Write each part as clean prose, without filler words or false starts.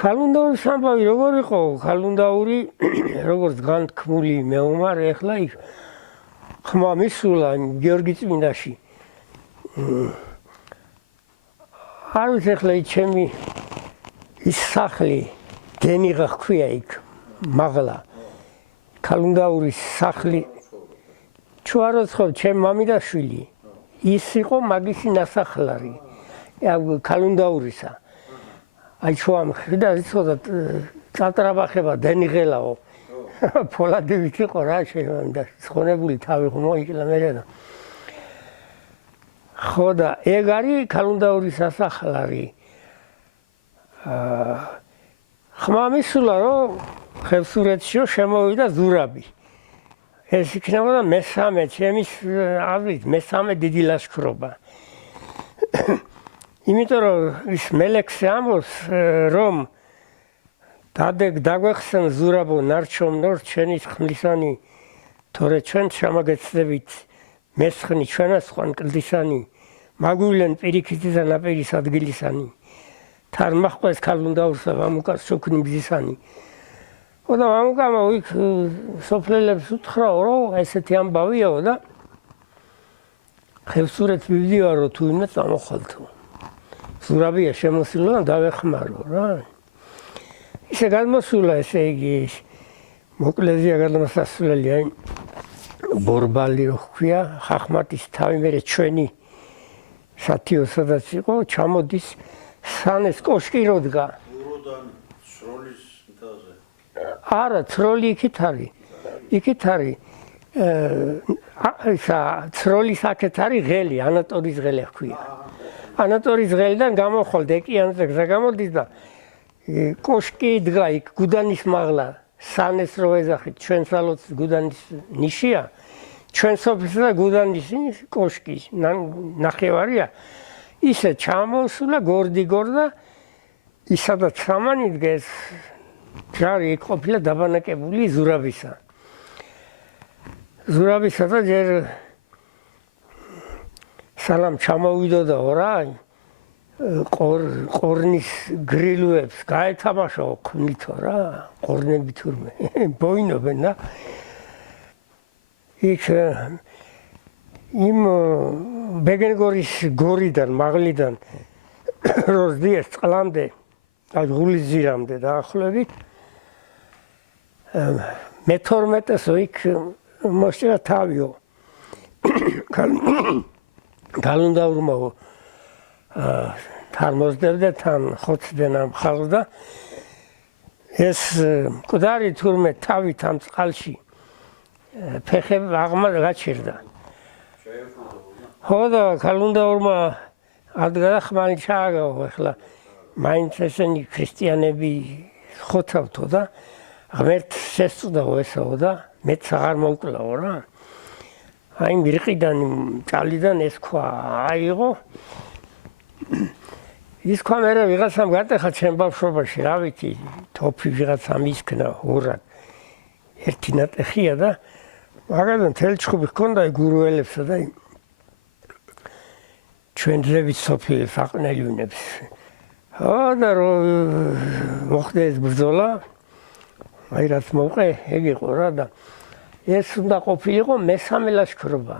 ქალუნდაურის ამბავი როგორ იყო? ქალუნდაური როგორც განთქმული მეომარი ახლა იქ ხმა მისულა გიორგი წმინდაში. არ ვიცი ახლა ჩემი ის სახლი დენიღა ჰქვია იქ მაღლა. ქალუნდაურის სახლი ჩუაროცხო ჩემ მამიდაშვილი ის იყო მაგისი ნასახლარი ქალუნდაურისა. აი ჩუამ ხედა იცოდა წატრაბახება დენიღელაო. ფოლადივით იყო რა შეიძლება ცხონებული თავი ხომ მოიკლა მერე და ხო და ეგ არის ქალუნდაურის სასახლარი. ხმა მისულა რომ ხევსურეთშიო შემოვიდა ზურაბი. ეს იქნებოდა მესამე ჩემის აზრით მესამე დიდი ლაშქრობა. იმიტომ რომ ის მელექსე ამბობს რომ დაგვეხსენ ზურაბო ნარჩომნორ ჩვენის ხმლისანი თორე ჩვენ ჩამაგეცდებით მესხნი ჩვენასხვან კლდისანი მაგვილენ პირიქითი და ნაპირის ადგილისანი თან მახვეს ქალუნდაურსა ვამუკას ჩოქნი ბზისანი. და მამუკამა იქ სოფლელებს უთხრაო რომ ესეთი ამბავიაო და ხევსურეთს მივდივარო თუ იმე წამოხვალთო. ზურაბია შემოსულა და დავეხმარო რა. ისე გადმოსულა ესე იგი მოკლეზია გადმოსასვლელი აი ბორბალი რო ჰქვია ხახმატის თავი მერე ჩვენი სათიო სადაც იყო ჩამოდის სანეს კოშკი როდგა. სროლის მთაზე. არა ცროლი იქით არის. იქით არის ცროლის აქეთ არის ღელი ანატორის ღელი ჰქვია. ანატორის ღელიდან გამოვხვალ დეკიანზე გზა გამოდის და კოშკი იდგა იქ გუდანის მაღლა სანეს რო ეძახით ჩვენ სალოც გუდანის ნიშია ჩვენ სოფლისა და გუდანის კოშკი ნახევარია ისე ჩამოსულა გორდიგორ და ისადაც სამანი დგეს ჯარი იქ ყოფილა დაბანაკებული ზურაბისა. ზურაბისა და ჯერ სალამ ჩამოვიდოდაო რა ყორნის გრილუებს გაეთამაშაო ქმნითო რა ყორნები თურმე ბოინობენ და იქ იმ ბეგენგორის გორიდან მაღლიდან როზდიეს წყლამდე აი ღულის ძირამდე დაახლოებით მე-12-ესო იქ მოსჭირა თავიო ქალუნდაურმაო თარმოზდებდა თან ხოცდნენ ამ ხალხს და ეს მკვდარი თურმე თავით ამ წყალში ფეხები აღმა გაჩერდა. ხო და ქალუნდაურმა ადგახმანი ჩააგაო ახლა მაინც ესენი ქრისტიანები ხოცავთო და ღმერთს შესწუდაო ესაო და მეც აღარ მოვკლაო რა. აი მირყიდან ჭალიდან ეს ქვა აიღო ის ქვა მერე ვიღაცამ გატეხა ჩემ ბავშვობაში რა ვიცი თოფი ვიღაცამ ისქნა ორად ერთი ნატეხია და მაგალითად მთელი ჩხუბი ჰქონდა გურუელებსა და ჩვენ ძლებიც სოფლებს აყნელიუნებს. ხო და რომ მოხდა ეს ბრძოლა აი რაც მოვყე ეგ იყო რა და ეს უნდა ყოფილიყო მესამე ლაშქრობა.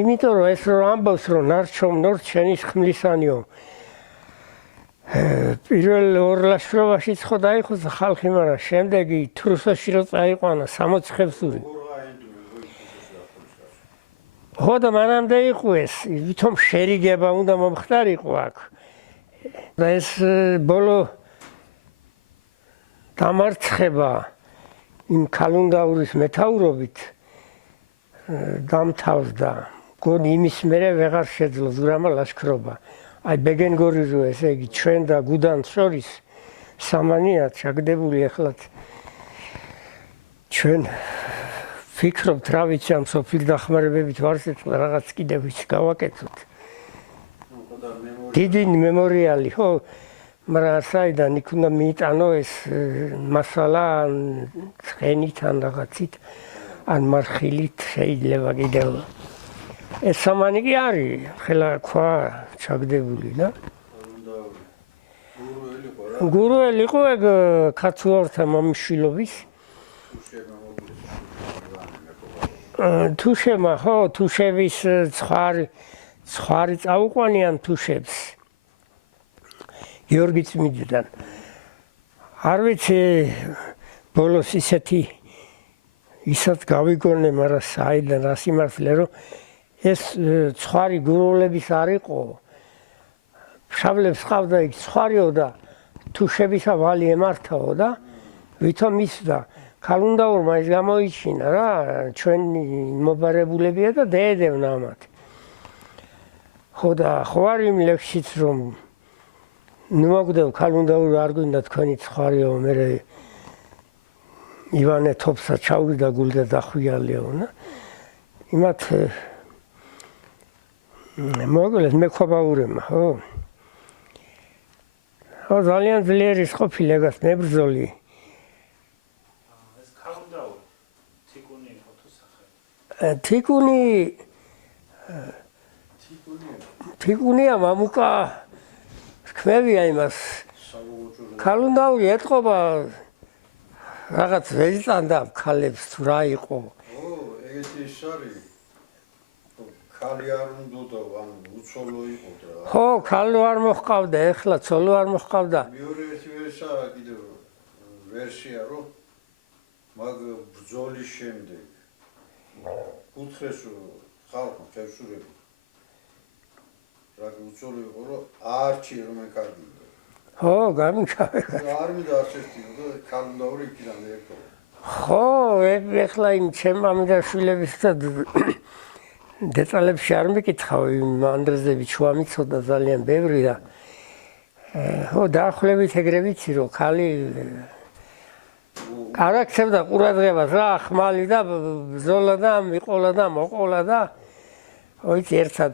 იმიტომ რომ ეს რომ ამბობს რომ ნარჩომნორ ჩვენის ხმლისანიო პირველ ორ ლაშქრობაშიც ხო დაიხოცა ხალხი მაგრამ შემდეგი თრუსოში რო წაიყვანა 60 ხევსური. ხო და მანამდე იყო ეს ვითომ შერიგება უნდა მომხდარიყო აქ. და ეს ბოლო დამარცხება იმ ქალუნდაურის მეთაურობით დამთავრდა. გონი იმის მერე ვეღარ შეძლო ზურაბმა ლაშქრობა. აი ბეგენგორის რო ესე იგი ჩვენ და გუდანს შორის სამანია ჩაგდებული ახლაც ჩვენ ფიქრობთ რა ვიცი ამ სოფლის დახმარებებით ვარსეთლა რაღაც კიდევ ის გავაკეთოთ. დიდი მემორიალი ხო მაგრამ საიდან იქ უნდა მიიტანო ეს მასალა ცხენით ან რაღაცით ან მარხილით შეიძლება კიდევ ეს სამანი კი არის ხელა ქვა ჩაგდებული და იყო რა. გურუელი იყო ეგ ქაცუართა მომშილობის. თუშემა ხო, თუშების ცხარი წაუყვანიან თუშებს. გიორგი წმინდიდან. არ ვიცი ბოლოს ისაც გავიგონე, მაგრამ საიდან რა სიმართლე რომ ეს ცხარი გურულების არ იყო. ფშავლებს ყავდა იქ ცხარიო და თუშებისა ვალი ემართაო და ვითომ მისდა ქალუნდაურმა ის გამოიჩინა რა ჩვენი მობარებულებია და დაედევნა ამათ. ხო და ხო არ იმ ლექსიც რომ ნუ მოგდევ ქალუნდაური არ გვინდა თქვენი ცხარიო მე ივანე თოფსა ჩავიდა გულდა დახვიალიო და იმათ მოგლეს მექვაბაურემა ხო ხო ძალიან ძლიერი ყოფილი ეგას მებრძოლი ეს ქალუნდაური თიკუნი იყო თუ სახელი თიკუნია მამუკა თქვენია იმას ქალუნდაური ეთყობა რაღაც ვეჭანდა ქალებს თუ რა იყო ეგეთი ის არის ქალი არ უნდა ან უცოლო იყო და ხო ქალო არ მოჰყავდა ეხლა ცოლო არ მოჰყავდა მეორე ერთი კიდევ ვერსია რომ მაგ ბრძოლის შემდეგ უთხრეს ხალხმა ხევსურები რა უცოლო იყო რომ არჩი რომ ეკარგი ხო გამიქავე არ მინდა არც ერთი და ქალუნდაური იქიდან ერქვა ხო ეხლა იმ ჩემ ამირაშვილების და დეტალებში არ მეკითხავ იმ ანდრეზევიჩ ვამიცოდა ძალიან ბევრი და ხო დაახლოებით ეგრე ვიცი რომ ქალი არ აქცევდა ყურადღებას რა ხმალი და ბრძოლა და მიყოლა და მოყოლა და ოიც ერთად